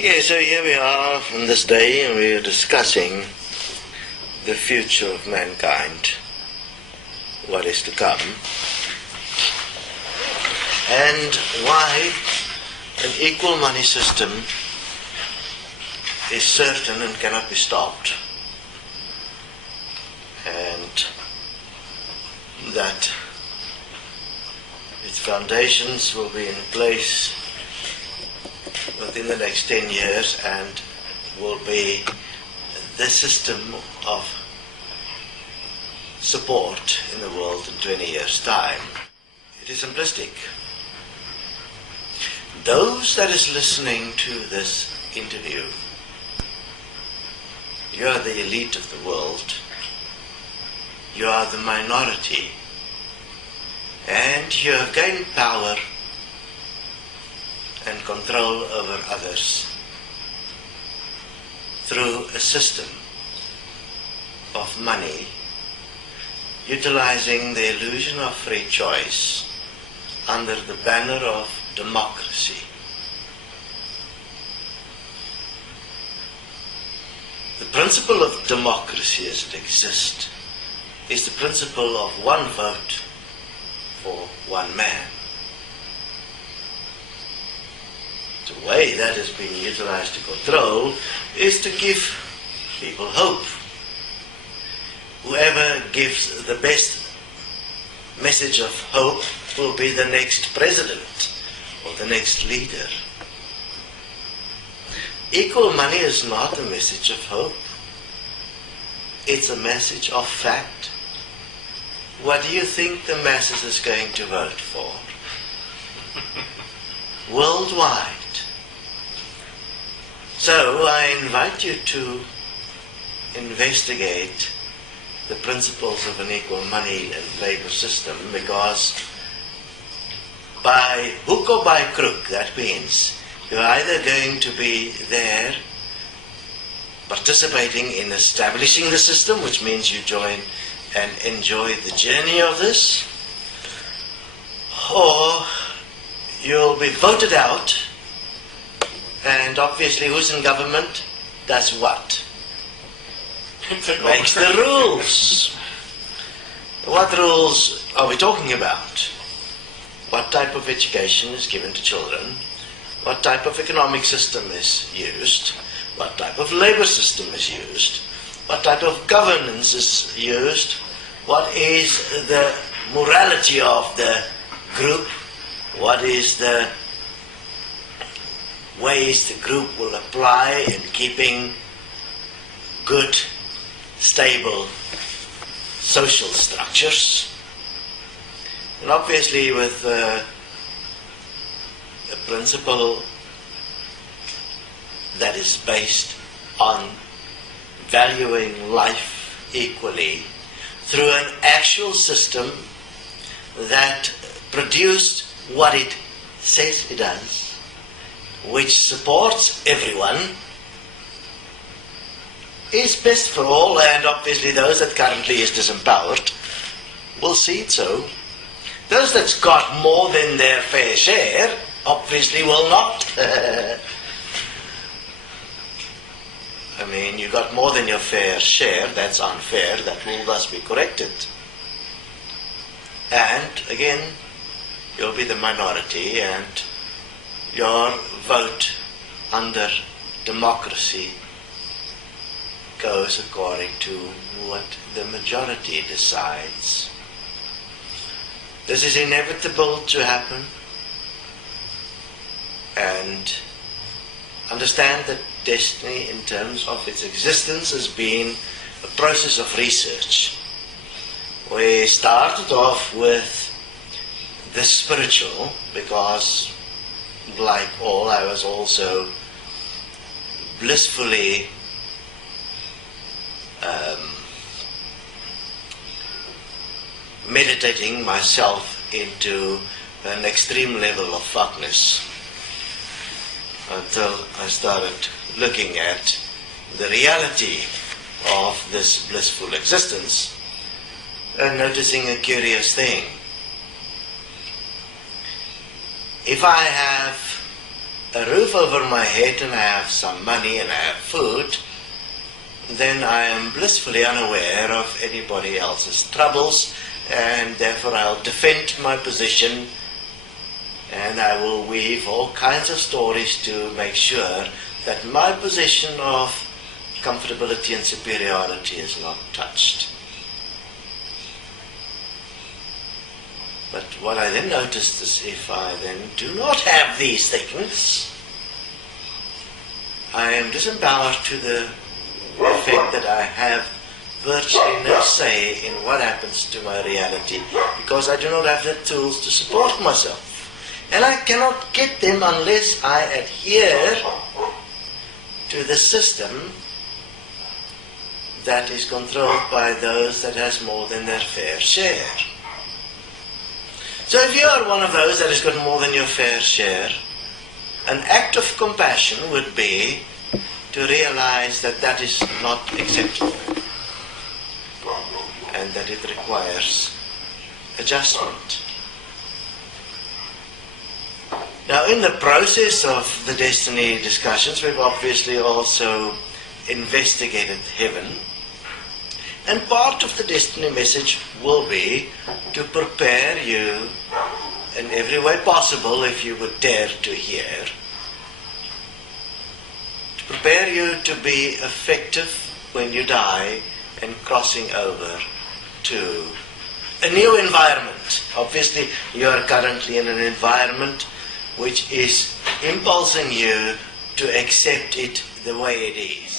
Okay, so here we are on this day and we are discussing the future of mankind, what is to come, and why an equal money system is certain and cannot be stopped, and that its foundations will be in place within the next 10 years and will be the system of support in the world in 20 years' time. It is simplistic. Those that is listening to this interview, you are the elite of the world. You are the minority. And you have gained power and control over others through a system of money utilizing the illusion of free choice under the banner of democracy. The principle of democracy as it exists is the principle of one vote for one man. The way that is being utilized to control is to give people hope. Whoever gives the best message of hope will be the next president or the next leader. Equal money is not a message of hope. It's a message of fact. What do you think the masses is going to vote for? Worldwide. So I invite you to investigate the principles of an equal money and labor system, because by hook or by crook, that means you're either going to be there participating in establishing the system, which means you join and enjoy the journey of this, or you'll be voted out, and obviously who's in government does what? Makes the rules. What rules are we talking about? What type of education is given to children? What type of economic system is used? What type of labor system is used? What type of governance is used? What is the morality of the group? What is the ways the group will apply in keeping good, stable social structures? And obviously with a principle that is based on valuing life equally through an actual system that produced what it says it does, which supports everyone, is best for all, and obviously those that currently is disempowered will see it so. Those that's got more than their fair share obviously will not. I mean, you got more than your fair share, that's unfair, that will thus be corrected. And again, you'll be the minority, and your vote under democracy goes according to what the majority decides. This is inevitable to happen, and understand that destiny in terms of its existence has been a process of research. We started off with the spiritual because, like all, I was also blissfully meditating myself into an extreme level of fuckness until I started looking at the reality of this blissful existence and noticing a curious thing. If I have a roof over my head and I have some money and I have food, then I am blissfully unaware of anybody else's troubles, and therefore I'll defend my position and I will weave all kinds of stories to make sure that my position of comfortability and superiority is not touched. But what I then noticed is if I then do not have these things, I am disempowered to the effect that I have virtually no say in what happens to my reality, because I do not have the tools to support myself. And I cannot get them unless I adhere to the system that is controlled by those that has more than their fair share. So if you are one of those that has got more than your fair share, an act of compassion would be to realize that that is not acceptable and that it requires adjustment. Now, in the process of the destiny discussions, we've obviously also investigated heaven. And part of the destiny message will be to prepare you in every way possible, if you would dare to hear, to prepare you to be effective when you die and crossing over to a new environment. Obviously, you are currently in an environment which is impulsing you to accept it the way it is.